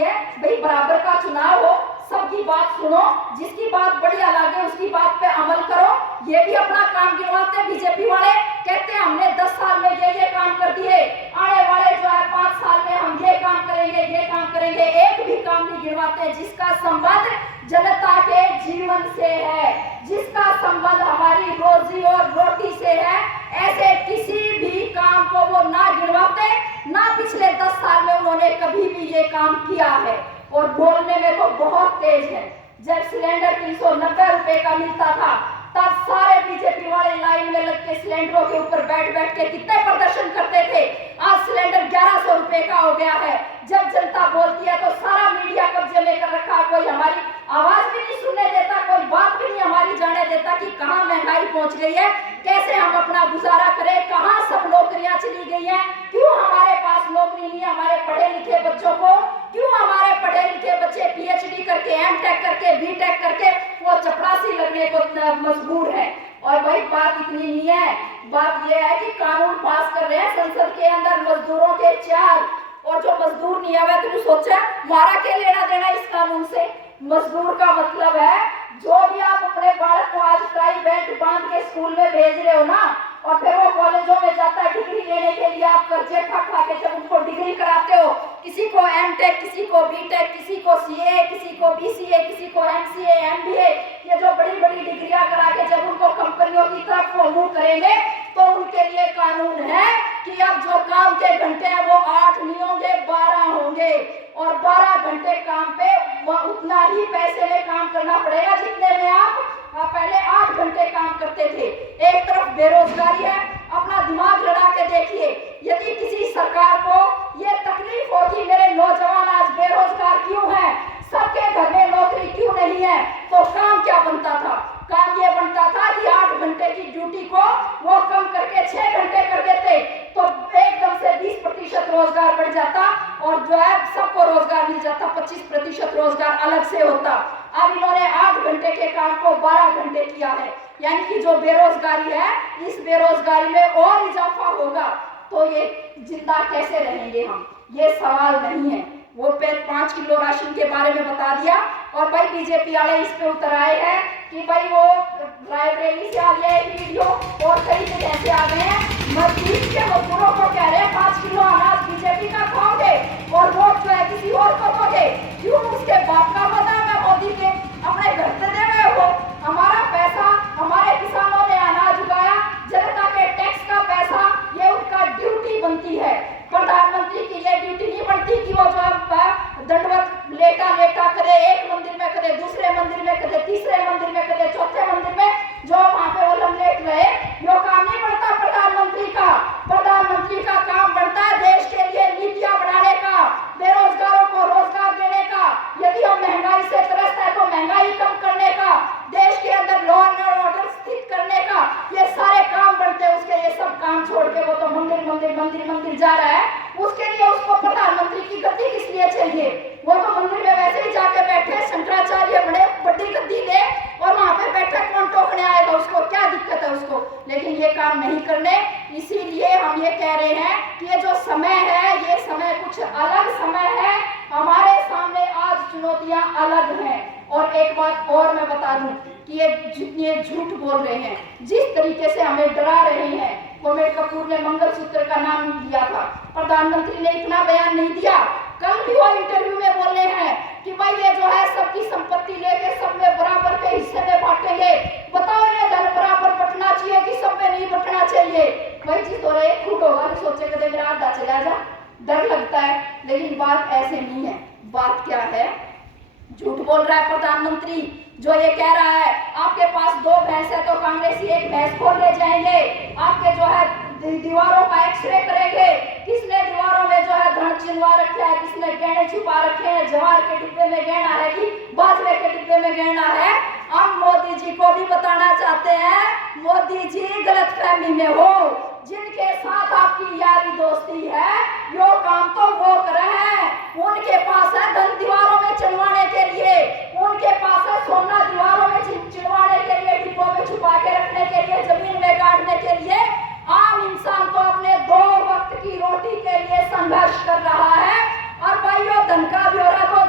होती है, भाई बराबर का चुनाव हो, सबकी बात सुनो, जिसकी बात बढ़िया लगे उसकी बात पे अमल करो। ये भी अपना काम गिनवाते बीजेपी वाले, कहते हैं हमने 10 साल में ये काम कर दिए, आने वाले जो है 5 साल में हम ये काम करेंगे, ये काम करेंगे। एक भी काम नहीं गिनवाते जिसका संबंध जनता के जीवन से है, जिसका संबंध हमारी रोजी और रोटी से है। ऐसे किसी भी काम को वो ना गिनवाते, ना पिछले 10 साल में उन्होंने कभी भी ये काम किया है। और बोलने में तो बहुत तेज है। जब सिलेंडर 390 रुपए का मिलता था, तब सारे बीजेपी वाले लाइन में लग के सिलेंडरों के ऊपर बैठ बैठ के कितने प्रदर्शन करते थे। आज सिलेंडर 1100 रुपए का हो गया है। जब जनता बोलती है तो सारा मीडिया कब्जे में कर रखा, कोई हमारी आवाज भी नहीं सुनने देता, कोई बात भी नहीं हमारी जाने देता कि कहाँ महंगाई पहुंच गई है, कैसे हम अपना गुजारा करें, कहाँ सब नौकरियां चली गई हैं, क्यों हमारे पास नौकरी नहीं है हमारे पढ़े लिखे बच्चों को, क्यों हमारे पढ़े लिखे बच्चे पीएचडी करके, एमटेक करके, बीटेक करके वो चपरासी लगने को मजबूर है। और भाई बात इतनी नहीं है, बात यह है कि कानून पास कर रहे हैं संसद के अंदर मजदूरों के 4, और जो मजदूर नहीं है तो सोचा हमारा क्या लेना देना इस कानून से। मजदूर का मतलब है जो भी आप अपने बालक को आज टाई बेल्ट बांध के स्कूल में भेज रहे हो ना, और फिर वो कॉलेजों में जाता है डिग्री लेने के लिए, आप कर्जे खा खा के जब उनको डिग्री कराते हो, किसी को एमटेक, किसी को बीटेक, किसी को सीए, किसी को बीसीए, किसी को एमसीए, एमबीए, ये जो बड़ी बड़ी डिग्रियां करा के जब उनको कंपनियों की तरफ वो मूव करेंगे, तो उनके लिए कानून है कि अब जो काम के घंटे हैं वो 8 नहीं होंगे, 12 होंगे, और 12 घंटे काम पे उतना ही पैसे में काम करना पड़ेगा जितने में आप पहले 8 घंटे काम करते थे। एक तरफ बेरोजगारी है, अपना दिमाग लड़ा के देखिए, यदि किसी सरकार को ये तकलीफ होती मेरे नौजवान आज बेरोजगार क्यों हैं, सबके घर में नौकरी क्यों नहीं है, तो काम क्या बनता था? काम ये बनता था कि 8 घंटे की ड्यूटी को वो कम करके 6 घंटे कर देते, तो एकदम से 20% रोजगार बढ़ जाता, और जो है सबको रोजगार मिल जाता, 25% रोजगार अलग से होता। अब इन्होंने 8 घंटे के काम को 12 घंटे किया है, यानी कि जो बेरोजगारी है, इस बेरोजगारी में और इजाफा होगा, तो ये जिंदा कैसे रहेंगे हम, ये सवाल नहीं है। वो 5 किलो राशन के बारे में बता दिया, और भाई बीजेपी वाले इस पे उतर आए हैं कि भाई वो लाइब्रेरी से आ गया एक वीडियो, और कई जगह से आ गए हैं, मजदूर के मजदूरों को कह रहे हैं 5 किलो अनाज बीजेपी का खाओगे और वोट जो है किसी और को दोगे। क्यों? उसके बाप का बदाम है मोदी के, अपने घर से दे गए हो। हमारा पैसा, हमारे किसानों ने अनाज उगाया, जनता के टैक्स का पैसा, ये उनका ड्यूटी बनती है। प्रधानमंत्री की ये ड्यूटी नहीं बनती कि वो जो दंडवत लेटा लेटा करे, एक मंदिर में करे, दूसरे मंदिर में करे, तीसरे मंदिर में करे, चौथे मंदिर में जो वहां पे वो लमलेट रहे, यो काम नहीं बनता प्रधानमंत्री का। प्रधानमंत्री का काम बनता है देश के लिए नीतियां बनाने का, बेरोजगारों को रोजगार देने का, यदि हम महंगाई से त्रस्त है तो महंगाई कम करने का, देश के अंदर लॉ एंड ऑर्डर स्थित करने का, ये सारे काम बनते हैं। उसके ये सब काम छोड़ के वो तो मंदिर मंदिर मंदिर मंदिर जा रहा है, उसके लिए उसको प्रधानमंत्री की गद्दी किस लिए चाहिए? वो तो मंदिर में वैसे ही जाके बैठे, शंकराचार्य बड़े बड़ी गद्दी ले और वहां पे बैठे, कौन टोकने आएगा उसको, क्या दिक्कत है उसको? लेकिन ये काम नहीं करने, इसीलिए हम ये कह रहे हैं कि ये जो समय है, ये समय कुछ अलग समय है, हमारे सामने आज चुनौतियां अलग हैं। और एक बात और मैं बता दूं कि ये झूठ बोल रहे हैं, जिस तरीके से हमें डरा रहे हैं। कोमेट कपूर ने मंगलसूत्र का नाम लिया था, प्रधानमंत्री ने इतना बयान नहीं दिया। कल भी वो इंटरव्यू में बोले हैं कि भाई ये जो है सबकी संपत्ति लेके सब में बराबर के हिस्से में बांटेंगे। बताओ ये धन बराबर बंटना चाहिए कि सब में नहीं बंटना चाहिए? भाई जिस दौरे एक फूट होगा तो सोचे कदे मेरा आधा चला जा, डर लगता है। लेकिन बात ऐसे नहीं है। बात क्या है? झूठ बोल रहा है प्रधानमंत्री, जो ये कह रहा है आपके पास 2 भैंस है तो कांग्रेसी एक भैंस खोल ले जाएंगे, आपके जो है दीवारों का एक्सरे करेंगे, किसने दीवारों में जो है धन चिन्हवा रखा है, किसने गहने छुपा रखे हैं, जवार के डिब्बे में गहना है कि बाजरे के डिब्बे में गहना है। हम मोदी जी को भी बताना चाहते हैं, मोदी जी गलतफहमी में हो, जिनके साथ आपकी यारी दोस्ती है, यो काम तो वो कर रहे हैं, उनके पास है धन दीवारों में चिनवाने के लिए, उनके पास है सोना दीवारों में चिनवाने के लिए, डिब्बों में छुपा के रखने के लिए, जमीन में काटने के लिए। आम इंसान तो अपने 2 वक्त की रोटी के लिए संघर्ष कर रहा है, और भाइयों धन का ब्यौरा तो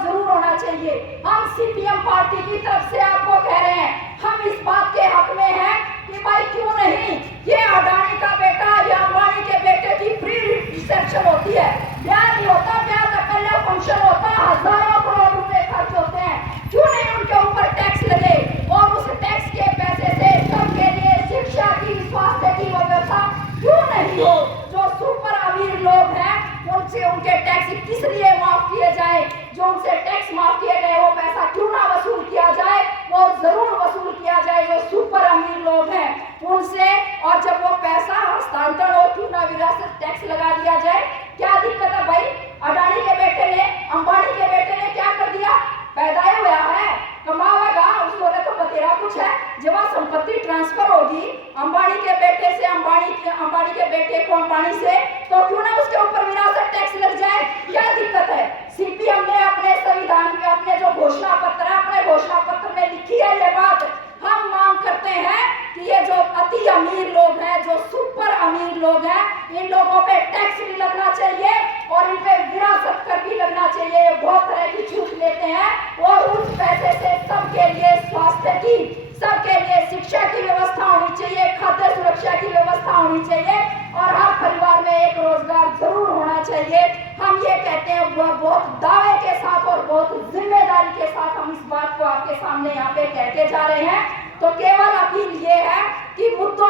चाहिए। हम सीपीएम पार्टी की तरफ से आपको कह रहे हैं, हम इस बात के हक में हैं कि भाई क्यों नहीं ये अडानी का बेटा या अंबानी के बेटे की प्री रिसेप्शन होती है, ब्याह नहीं होता, ब्याह का पहले फंक्शन होता है, हजारों करोड़ रुपए खर्च होते हैं, क्यों नहीं उनके ऊपर टैक्स लगे और उस टैक्स के पैसे से सबके लिए शिक्षा की, स्वास्थ्य की व्यवस्था क्यों नहीं हो। जो सुपर अमीर लोग हैं उनसे उनके टैक्स किस लिए माफ किए जाए, जो उनसे टैक्स माफ किए गए वो पैसा क्यों ना वसूल किया जाए, वो जरूर वसूल किया जाए जो सुपर अमीर लोग हैं उनसे। और जब वो पैसा हस्तांतरण हो क्यों ना विरासत टैक्स लगा दिया जाए। क्या दिक्कत है भाई, अडानी के बेटे ने, अंबानी के बेटे ने क्या कर दिया, पैदा ही हुआ है, कमाएगा, उसको तो बतेरा कुछ है। जब वह संपत्ति ट्रांसफर होगी अंबानी के बेटे से अंबानी के बेटे को अंबानी से, तो क्यों ना उसके ऊपर विरासत टैक्स लग जाए, क्या दिक्कत है। सीपीएम ने अपने संविधान में, अपने जो घोषणा पत्र है, अपने घोषणा पत्र में लिखी है ये बात। हम मांग करते हैं कि ये जो अति अमीर लोग हैं, जो सुपर अमीर लोग हैं, इन लोगों पे टैक्स भी लगना चाहिए और इन पे विरासत कर भी लगना चाहिए। ये बहुत तरह की छूट लेते हैं और उस पैसे से सबके लिए स्वास्थ्य की, सबके लिए शिक्षा की व्यवस्था होनी चाहिए, खाद्य सुरक्षा की व्यवस्था होनी चाहिए और हर परिवार में एक रोजगार जरूर होना चाहिए। हम ये कहते हैं बहुत दावे के साथ और बहुत जिम्मेदारी के साथ हम इस बात को आपके सामने यहाँ पे कहते जा रहे हैं। तो केवल अपील ये है कि मुद्दों